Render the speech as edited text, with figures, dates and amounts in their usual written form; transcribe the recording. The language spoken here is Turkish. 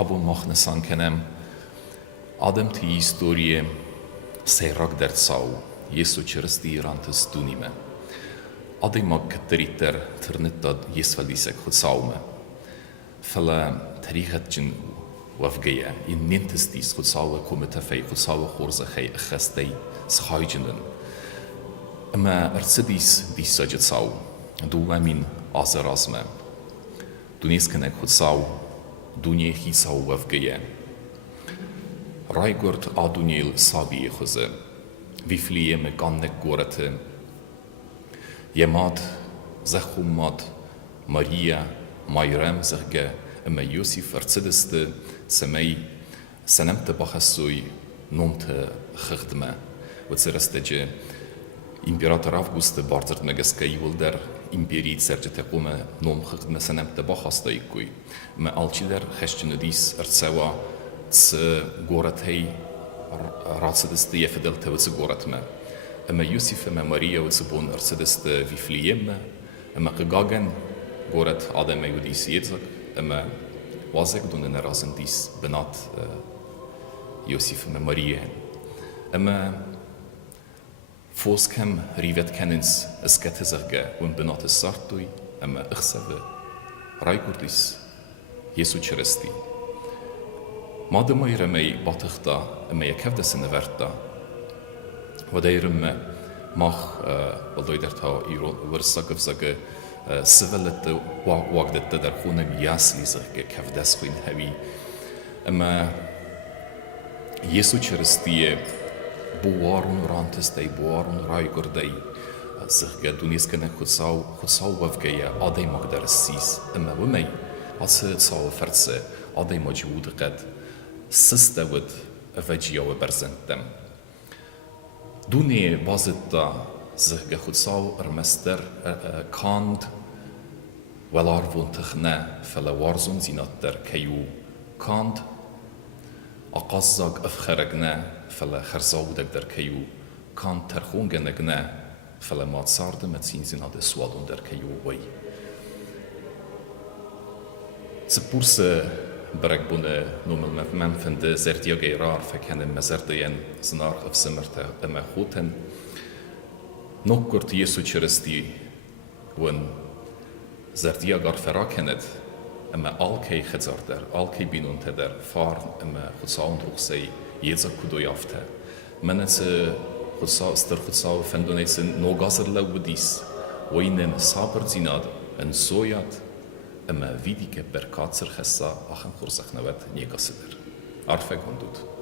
Abo machnesan kenem Adem ti istorie sejrak dercau Jesu Kristi rantes dunime. Adem mag dritter tırnıtta Jesvelisek hutsaume. Fala tarihatjin wafgeya in nintestis hutsaue kometafei hutsaue horze hei gestei schajjenen. Ama ercedis disajatsau. Du amin azerazme. Duneskenek hutsau Dunie hisau wafgeya. Raigort aduniel sabi khuze. Vifliye me gannek gorete. Yemad zechumad Maria Mayrem zerge ama Yosif ercedeste semei senemte bahasui nomte khrdme. Wtserestege Imperator August Barzert Megaskei Wilder imperii sergete come nom khrdme senemte bahasta ikui. Me alchider kheshchenudis ercewa ts goratei racedeste yefelte wts goratme. Ama Yosif ama Maria wtsbon ercedeste Vifliyem ama qgagen gorat Adem Yudis yedzak ama wazek dunen razendis benat Yosif ama Maria. Ama Foskem rivet kennens esketezerge und benat sartui ama ikhsave raigurdis Jesu Kristi. Madem ayremei batıqta ama yakevdesine verta ودايرم مخ والله درتها إيران ورساق فزاق سفلت وقت در خونم ياسلي زغ كيف دس خوين هبي أما يسوع كريستي بوارون رانتس داي بوارون رايغور داي زغ دونيس كنا خصاو وفجيا عادي مقدر السيس أما ومي عصا تصاو فرصة عادي مجهود قد سستود فجيا وبرزنتم دوني بازتا زغ خصاو رمستر كاند ولارفون تخنا فلا وارزون زيناتر كيو كاند أقزاق أفخرجنا فلا خرزاو دك كيو كاند ترخون جنجنا فلا ما تصارد متسين زينات سوالون در كيو وي سبورس برك بونه نومل من فند زرديا غيرار فكان مزردين زنار في سمرته اما خوتن نوكرت يسوع كريستي ون زرديا غار فراكنت اما الكي خزاردر الكي بينون تدر فار اما خصاون روخسي يزا كدو يافته منت خصا استر خصا فندونيس نوغازر لوديس وين صابر زيناد ان سويات أما فيديك بركات سرخصة آخن خورسخ نوات نيقاسدر عرفك هندود